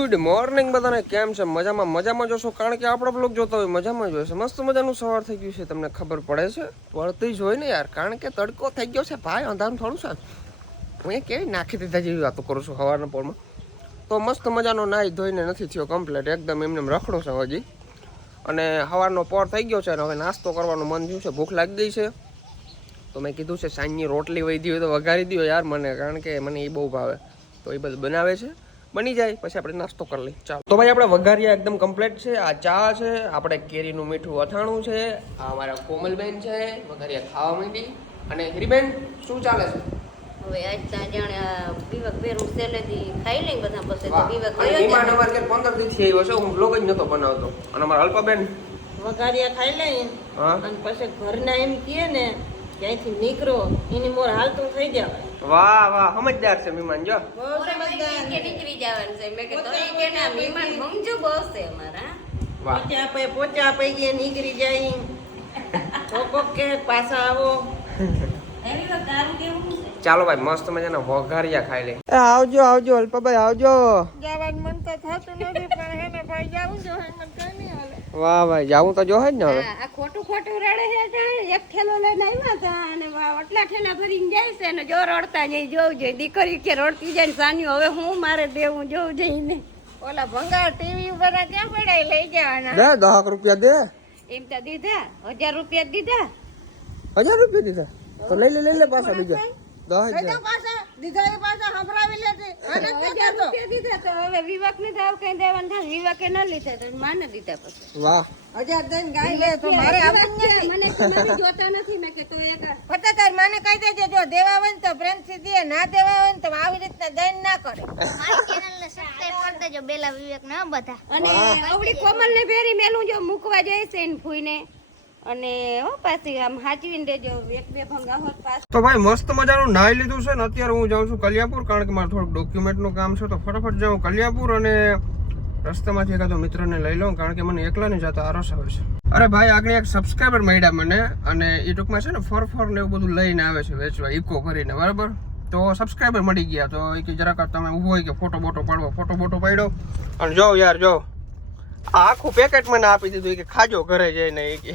Good morning બધાને, કેમ છે? મજામાં જોશો, કારણ કે આપણો બ્લોગ જોતા હોય મજામાં જ હોય છે. મસ્ત મજાનું સવાર થઈ ગયું છે, તમને ખબર પડે છે, પડતી જ હોય ને યાર, કારણ કે તડકો થઈ ગયો છે ભાઈ, અંધારું થોડું છે. હું એ કેવી નાખી દીધા જેવી વાતો કરું છું સવારના પોરમાં. તો મસ્ત મજાનો નાહી ધોઈને નથી થયો કમ્પ્લીટ, એકદમ એમને રખડો છે હજી. અને સવારનો પોર થઈ ગયો છે અને હવે નાસ્તો કરવાનું મન થયું છે, ભૂખ લાગી ગઈ છે. તો મેં કીધું છે સાંજની રોટલી વધી હોય તો વઘારી દો યાર મને, કારણ કે મને એ બહુ ભાવે. તો એ બધું બનાવે છે, બની જાય પછી આપણે નાસ્તો કરી લઈએ. ચાલો તો ભાઈ, આપણે વઘારિયા એકદમ કમ્પ્લીટ છે. આ ચા છે, આપણે કેરીનું મીઠું અથાણું છે, આ અમારા કોમલબેન છે, વઘારિયા ખાવા માંડી. અને હિરીબેન શું ચાલે છે? હવે આજ ત્યાં જાણે વિવેક બેરું સેલેથી ખાઈ લઈ બધા, પછી તો વિવેક અને ઈમાન અમાર કે 15 દિવસથી આવ્યો છે, હું બ્લોગ જ નતો બનાવતો. અને અમારા અલ્પાબેન વઘારિયા ખાઈ લઈ અને પછી ઘરના એમ કહે ને ક્યાંથી નીકળો એની મોર હાલતું થઈ જવાય. વાહ વાહ, સમજદાર છે મહેમાન. જો બહુ સમજદાર કે નીકળી જવાનું છે. મેં કે તો એ કે ના મહેમાન સમજો બહુ છે અમારા. વાહ, પોચા આપી ગયા નીકળી જાય. કોક કે પાછા આવો. એવી વાત તારું કેવું છે? ચાલો ભાઈ, મસ્ત મજાના વઘારિયા ખાઈ લે. આવજો આવજો અલ્પાભાઈ, આવજો. જવાનું મન તો થતું નથી, પણ હેને ભાઈ જાવું જોઈએ, મને કઈ નહીં હાલે. વાહ ભાઈ, જાવું તો જોહે જ ને હવે. આ ખોટું રડે છે, જાણે એક થેલો લઈને આવ્યા હતા અને આટલા થેલા ભરીને જાય છે ને જો રડતા જઈ જોવું જોઈએ. દીકરી કે રડતી જાય ને સાન્યું, હવે હું મારે દેવું જોવું જઈને. ઓલા ભંગાર ટીવી ઉપર ક્યાં પડાય લઈ જવાના? દે 10 રૂપિયા દે. એમ તો દીધા 1000 રૂપિયા દીધા. 1000 રૂપિયા દીધા તો લઈ લે પાછા બીજા 10,000 પાછા દીધા, પાછા સંભળાવી લેજે. 1000 રૂપિયા દીધા તો હવે વિવેક ને દાવ કઈ દેવાનું થાય, વિવેકે ન લીધા તો માને દીધા પછી. વાહ, 1000 દઈને ગાય લે તો મારે આવવાનું નથી. મને તમારી જોતા નથી. મેં કે તો એક પતા તાર માને કહી દેજે, જો દેવા હોય ને તો પ્રેમથી દે, ના દેવા હોય ને તો આવી રીતના દઈને ના કરે. મારી ચેનલ ને સબસ્ક્રાઇબ કરી દેજો, બેલા વિવેક ના બધા. અને આવડી કોમલ ને ફેરી મેલું જો મૂકવા જાય છે ને ફૂઈને, અને હો પાછી આમ હાચવીને દેજો, એક બે ભંગા હોત પાછ. તો ભાઈ મસ્ત મજાનું નાઈ લીધું છે ને અત્યારે હું જાઉં છું કલિયાપુર, કારણ કે મારે થોડુંક ડોક્યુમેન્ટનું કામ છે. તો ફટાફટ જાઉં કલિયાપુર અને રસ્તામાંથી એકાદો મિત્રને લઈ લઉં, કારણ કે મને એકલા નહીં જતા આરસ આવે છે. અરે ભાઈ, આગળ એક સબસ્ક્રાઈબર મળ્યા મને, અને એ ટૂંકમાં છે ને ફર ને એવું બધું લઈને આવે છે વેચવા, ઇકો કરીને, બરાબર. તો સબસ્ક્રાઈબર મળી ગયા, તો એ કે જરાક તમે ઊભો હોય કે ફોટો પાડ્યો. અને જો યાર, જો આખું પેકેટ મને આપી દીધું કે ખાજો ઘરે જઈને. એ કે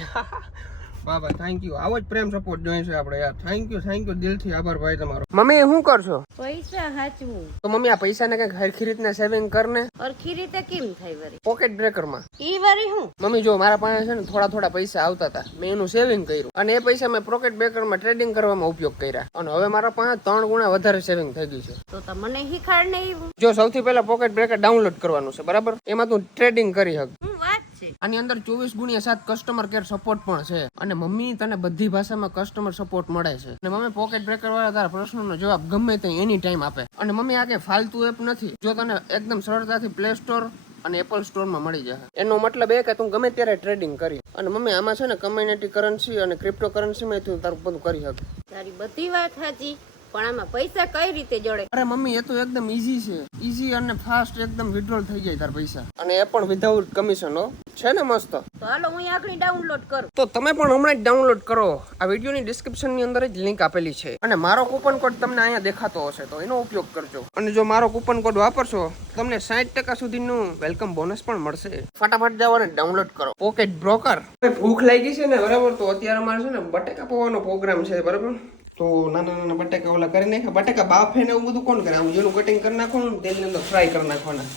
વાહ ભાઈ, થેન્ક યુ. આવો જ પ્રેમ સપોર્ટ જોઈએ છે આપણે યાર. થેન્ક યુ, દિલથી આભાર ભાઈ તમારો. મમ્મી શું કરશો? પૈસા હાચવું. તો મમ્મી આ પૈસાને કઈક હરખી રીતના સેવિંગ કરને. હરખી રીતે કેમ થાય વરી? પોકેટ બ્રેકરમાં. ઈ વરી હું મમ્મી જો મારા પાસે છે ને થોડા પૈસા આવતા હતા, મેં એનું સેવિંગ કર્યું, અને એ પૈસા મેં પોકેટ બ્રેકરમાં ટ્રેડિંગ કરવામાં ઉપયોગ કર્યા, અને હવે મારા પાસે 3 ગણા વધારે સેવિંગ થઈ ગયું છે. તો મને શીખાડ ને એવું. જો સૌથી પહેલા પોકેટ બ્રેકર ડાઉનલોડ કરવાનું છે, બરાબર. એમાં તું ટ્રેડિંગ કરી શક. વાત છે. આની અંદર 24/7 કસ્ટમર કેર સપોર્ટ પણ છે, અને મમ્મી તને બધી ભાષામાં કસ્ટમર સપોર્ટ મળે છે. અને મમ્મી પોકેટ બ્રેકર વાળા તારા પ્રશ્નોનો જવાબ ગમે તે એની ટાઈમ આપે. અને મમ્મી આ કે ફાલતુ એપ નથી, જો તને એકદમ સરળતાથી પ્લે સ્ટોર અને એપલ સ્ટોરમાં મળી જશે. એનો મતલબ એ કે તું ગમે ત્યારે ટ્રેડિંગ કરી. અને મમ્મી આમાં છે ને કમ્યુનિટી કરન્સી અને ક્રિપ્ટો કરન્સીમાં તું તારું બધું કરી શકે. તારી બધી વાત સાચી, પણ આમાં પૈસા કઈ રીતે જોડે? અરે મમ્મી, એ તો એકદમ ઈઝી છે, ઈઝી અને ફાસ્ટ એકદમ વિથડ્રોલ થઈ જાય તાર પૈસા, અને એ પણ વિધાઉટ કમિશન. છે ને મસ્ત? તો હાલો હું આખરી ડાઉનલોડ કરું. તો તમે પણ હમણાં જ ડાઉનલોડ કરો. આ વિડીયોની ડિસ્ક્રિપ્શનની અંદર જ લિંક આપેલી છે, અને મારો કૂપન કોડ તમને અહીંયા દેખાતો હશે, તો એનો ઉપયોગ કરજો. અને જો મારો કૂપન કોડ વાપરશો તમને 60% સુધીનું વેલકમ બોનસ પણ મળશે. ફટાફટ જાઓ અને ડાઉનલોડ કરો પોકેટ બ્રોકર. ભૂખ લાગી છે ને, બરાબર. તો અત્યારે અમારે છે ને બટેકા પૌવાનો પ્રોગ્રામ છે, બરાબર. તો નાના બટેકા ઓલા કરી નાખ્યા, બટેકા બાફે ને એવું બધું કોણ કરે? આમ જેનું કટિંગ કરી નાખવાનું, તેની અંદર ફ્રાય કરી નાખવાના.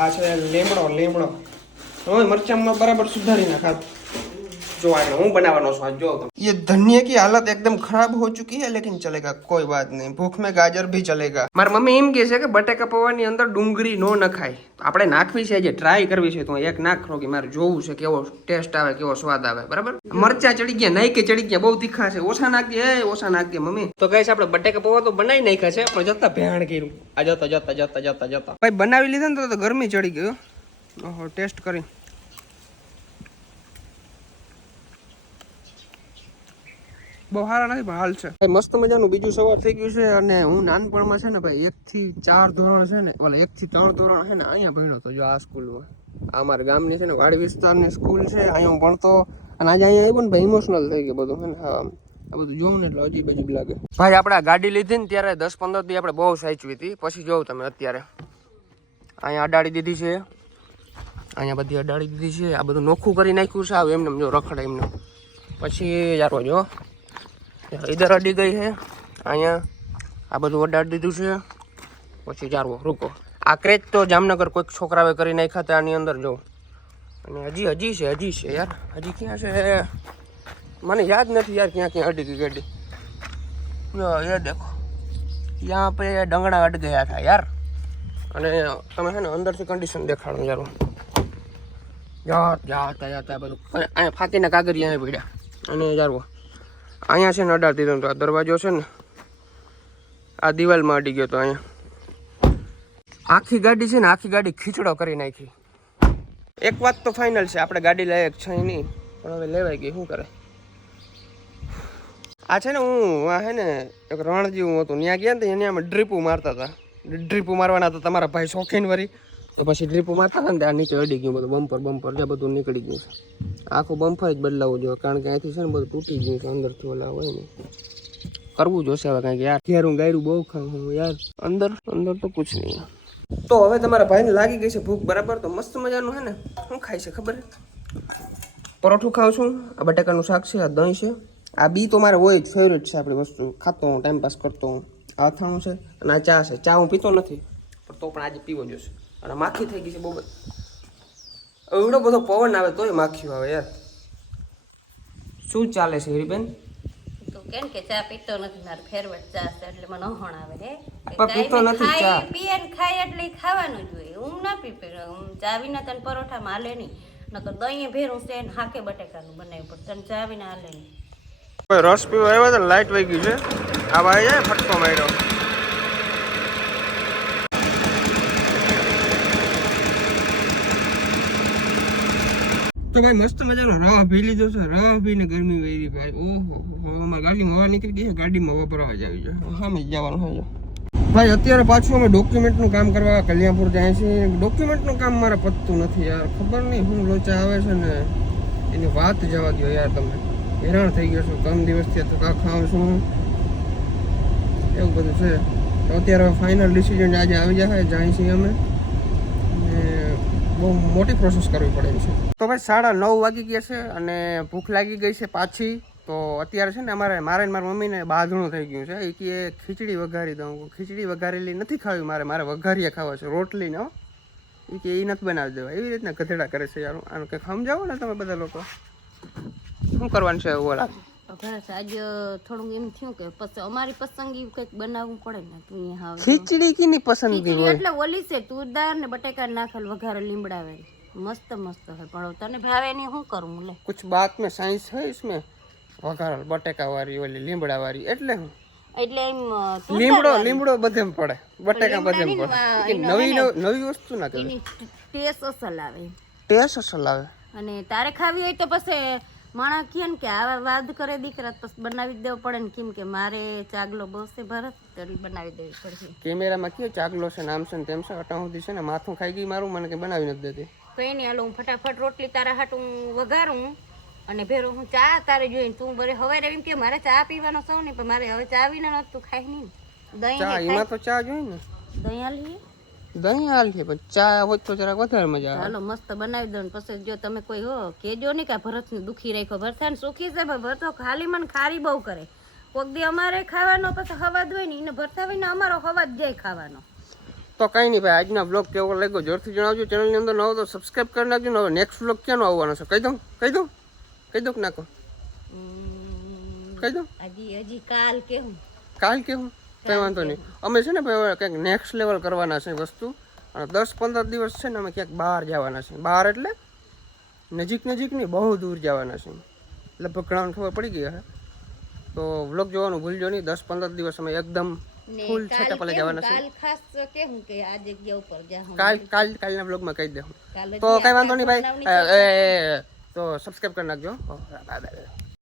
આ છે લેમડો. હવે મરચાંમાં બરાબર સુધારી નાખા. जो आए हूँ बनावानो स्वाद जो तुम। ये धनिया की हालत एकदम खराब हो चुकी है, लेकिन चलेगा, कोई बात नहीं, भूख में गाजर भी चलेगा। मारी मम्मी एम કહે છે કે બટેકા પૌવાની અંદર ડુંગળી નો નખાય, આપણે નાખવી છે, જે ટ્રાય કરવી છે, તો એક નાખરો કે મારે જોવું છે કેવો ટેસ્ટ આવે, કેવો સ્વાદ આવે, બરાબર. મરચા ચડી ગયા, નહીં કે ચડી ગયા, બહુ તીખા છે, ઓછા નાખ દે, ઓછા નાખ દે મમ્મી. તો કહે છે આપણે બટેકા પૌવા તો બનાવી નાખ્યા છે, પણ જતા ભેણ કર્યું. આ જતા ભાઈ બનાવી લીધા ને તો ગરમી ચડી ગયો. ઓહો, ટેસ્ટ કરી. બહુ સારા નથી પણ હાલ છે. મસ્ત મજાનું બીજું સવાર થઈ ગયું છે, અને હું નાનપણમાં છે ને ભાઈ 1 થી 4 ધોરણ છે ને, ઓલા 1 થી 3 ધોરણ છે ને અહીંયા ભણ્યો હતો. જો આ સ્કૂલમાં, આ અમારા ગામની છે ને વાડી વિસ્તારની સ્કૂલ છે, અહીંયા હું ભણતો. અને આજે અહીંયા આવ્યો ને ભાઈ ઇમોશનલ થઈ ગયો બધું છે ને. હા, આ બધું જોવું ને એટલે અજીબ લાગે. ભાઈ આપણે ગાડી લીધી ને ત્યારે 10-15 દી આપણે બહુ સાચવી હતી. પછી જોઉં તમે અત્યારે અહીંયા અડાડી દીધી છે, અહીંયા બધી અડાડી દીધી છે. આ બધું નોખું કરી નાખ્યું છે. આવું એમને જો રખડે એમને. પછી યાર જો ઇધર અડી ગઈ છે. અહીંયા આ બધું અડાડી દીધું છે. પછી જારવો રૂકો. આ ક્રેચ તો જામનગર કોઈક છોકરાએ કરી નાખ્યા હતા આની અંદર જો. અને હજી છે યાર. હજી ક્યાં છે મને યાદ નથી યાર, ક્યાં અડી ગઈ ગાડી. ये देखो यहाँ पे डंगड़ा अट गया था यार. અને તમે છે ને અંદરથી કન્ડિશન દેખાડો યાર. જાતા બધું અહીંયા ફાંકીને કાગરી અહીંયા પડ્યા. અને યાર અહીંયા છે ને અડાડતી તો આ દરવાજો છે ને આ દિવાલમાં અડી ગયો તો અહીંયા. આખી ગાડી છે ને આખી ગાડી ખીચડો કરી નાખી. એક વાત તો ફાઇનલ છે, આપણે ગાડી લાયક છે નહીં, પણ હવે લેવાઈ ગઈ. શું કરે આ છે ને હું આ છે ને એક રણ જેવું હતું, ત્યાં ગયા ને ત્યાં અમે ડ્રીપું મારતા હતા. ડ્રીપું મારવાના હતા તમારા ભાઈ શોખીન વરી, તો પછી ડ્રીપું મારતા હતા ને ત્યાં નીચે અડી ગયું બધું. બમ્પર જે બધું નીકળી ગયું છે. આખું બમ્પર જ બદલાવવું જોઈએ, કારણ કે અહીંથી છે ને બધું તૂટી ગયું છે અંદરથી. ઓલા હોય ને કરવું જોશે હવે કાંઈક યાર. ઘેરું ગાયરું બહુ ખાવું હું યાર. અંદર તો કુછ નહીં. તો હવે તમારા ભાઈને લાગી ગઈ છે ભૂખ બરાબર. તો મસ્ત મજાનું છે ને શું ખાય છે ખબર? પરોઠું ખાઉં છું, આ બટાકાનું શાક છે, આ દહીં છે. આ બી તો મારે હોય જ, ફેવરેટ છે આપણી વસ્તુ. ખાતો હું, ટાઈમપાસ કરતો હું. આ અથાણું છે અને આ ચા છે. ચા હું પીતો નથી પણ તો પણ આજે પીવો જોશે. અને માખી થઈ ગઈ છે બહુ બધી. એવડો બધો પવન આવે તોય માખીઓ આવે યાર. શું ચાલે છે હીરીબેન? તો કેમ કે ચા પીતો નથી, મારો ફેવરેટ ચા છે એટલે મને અહોણ આવે રે. પણ પીતો નથી ચા. પીએ ને ખાય એટલે ખાવાનું જોઈએ. હું ના પીપે ચા વિના તને પરોઠામાં હાલે નહીં, નકર દહીં ભેરું છે ને હાકે બટેકાનું બનાવ્યું પણ તને ચા વિના હાલે નહીં. રસ પીવા આવ્યા હતા, લાઈટ વહી ગઈ છે. આ ભાઈ જાય ફટકો માર્યો. તો ભાઈ મસ્ત મજાનો રવા પી લીધો છે. રવા પીને ગરમી વહી ભાઈ. ઓહો અમારી ગાડીમાં હવા નીકળી ગઈ છે. ગાડીમાં હવા ભરવા જ આવી જાય. સામે જ જવાનું હોય ભાઈ. અત્યારે પાછું અમે ડોક્યુમેન્ટનું કામ કરવા કલ્યાણપુર જાય છીએ. ડોક્યુમેન્ટનું કામ મારે પતતું નથી યાર. ખબર નહીં શું લોચા આવે છે ને એની વાત જવા દો યાર. તમે હેરાન થઈ ગયો છું. 3 દિવસથી તો કાં ખાઉં છું, એવું બધું છે. તો અત્યારે ફાઇનલ ડિસિઝન આજે આવી જાય. જાય છીએ અમે, બહુ મોટી પ્રોસેસ કરવી પડે છે. તો ભાઈ 9:30 વાગી ગયા છે અને ભૂખ લાગી ગઈ છે પાછી. તો અત્યારે છે ને મારે ને મારી મમ્મીને બાંધણું થઈ ગયું છે. એ કે ખીચડી વઘારી દઉં. ખીચડી વઘારેલી નથી ખાવી મારે વઘારીએ ખાવા છે, રોટલી ને. એ કે એ નથી બનાવી દેવા. એવી રીતના ગધેડા કરે છે યાર. આનું કંઈક સમજાવો ને તમે બધા લોકો. શું કરવાનું છે ઓલા? બસ આજે થોડું એમ થયું કે પછી અમારી પસંદગી કંઈક બનાવવું પડે ને. તું હા ખીચડી કીની પસંદગી હોય? એટલે ઓલી છે તુરદાર ને બટેકા નાખેલ વઘારે લીમડા વાળી મસ્ત હોય. પણ તને ભાવે નહીં, શું કરું લે? कुछ बात में साइंस है इसमें. વઘારેલ બટેકા વાળી ઓલી લીમડા વાળી એટલે હું એટલે એમ લીમડો બધેમ પડે, બટેકા બધેમ પડે. નવી વસ્તુ ના કરે. એની ટેસ્ટ અસલ આવે. ટેસ્ટ અસલ આવે. અને તારે ખાવી હોય તો પછી માણા કહે ને કે આવા વાદ કરે દીકરા પછી બનાવી જ દેવો પડે ને. કેમ કે મારે ચાગલો બહુ છે ભરત, એટલે બનાવી દેવી પડશે. કેમેરામાં કયો ચાગલો છે, નામ છે ને તેમ છે. અટાણ સુધી છે ને માથું ખાઈ ગઈ મારું, મને કે બનાવી નથી દેતી. કઈ નહીં, હાલો હું ફટાફટ રોટલી તારા હાટું વઘારું અને ભેરો હું ચા તારે જોઈને તું બરે હવે એમ કે મારે ચા પીવાનો સૌ નહીં, પણ મારે હવે ચા વિના તું ખાઈ નહીં. દહીં એમાં તો ચા જોઈએ ને. દહીં હાલી દહીં હાલ છે પણ ચા હોય તો જરાક વધારે મજા આવે. હાલો મસ્ત બનાવી દઉં. પછી જો તમે કોઈ હો કેજો નહીં કે ભરતને દુખી રાખ્યો. ભરથાને સુખી છે ભાઈ. ભરતો ખાલી મને ખારી બહુ કરે. કોક દી અમારે ખાવાનો પછી હવાદ હોય ને એને ભરતા હોય ને અમારો હવાદ જાય ખાવાનો. તો કઈ નહીં ભાઈ, આજનો બ્લોગ કેવો લાગ્યો જોરથી જણાવજો. ચેનલની અંદર નવો તો સબસ્ક્રાઇબ કરી નાખજો ને. હવે નેક્સ્ટ બ્લોગ ક્યાંનો આવવાનો છે કહી દઉં કે નાખો કહી દઉં. હજી કાલ કેવું કઈ વાંધો નહીં. અમે છે ને ભાઈ કંઈક નેક્સ્ટ લેવલ કરવાના છે વસ્તુ. અને 10-15 દિવસ છે ને અમે ક્યાંક બહાર જવાના છે. બહાર એટલે નજીક નહીં, બહુ દૂર જવાના છે. લગભગ ઘણાને ખબર પડી ગઈ હશે. તો વ્લોગ જોવાનું ભૂલજો નહીં. 10-15 દિવસ અમે એકદમ ફૂલ છટા પલે જવાના છે. કાલના બ્લોગમાં કહી દઉં. તો કઈ વાંધો નહીં ભાઈ. તો સબસ્ક્રાઇબ કરી નાખજો. બાય.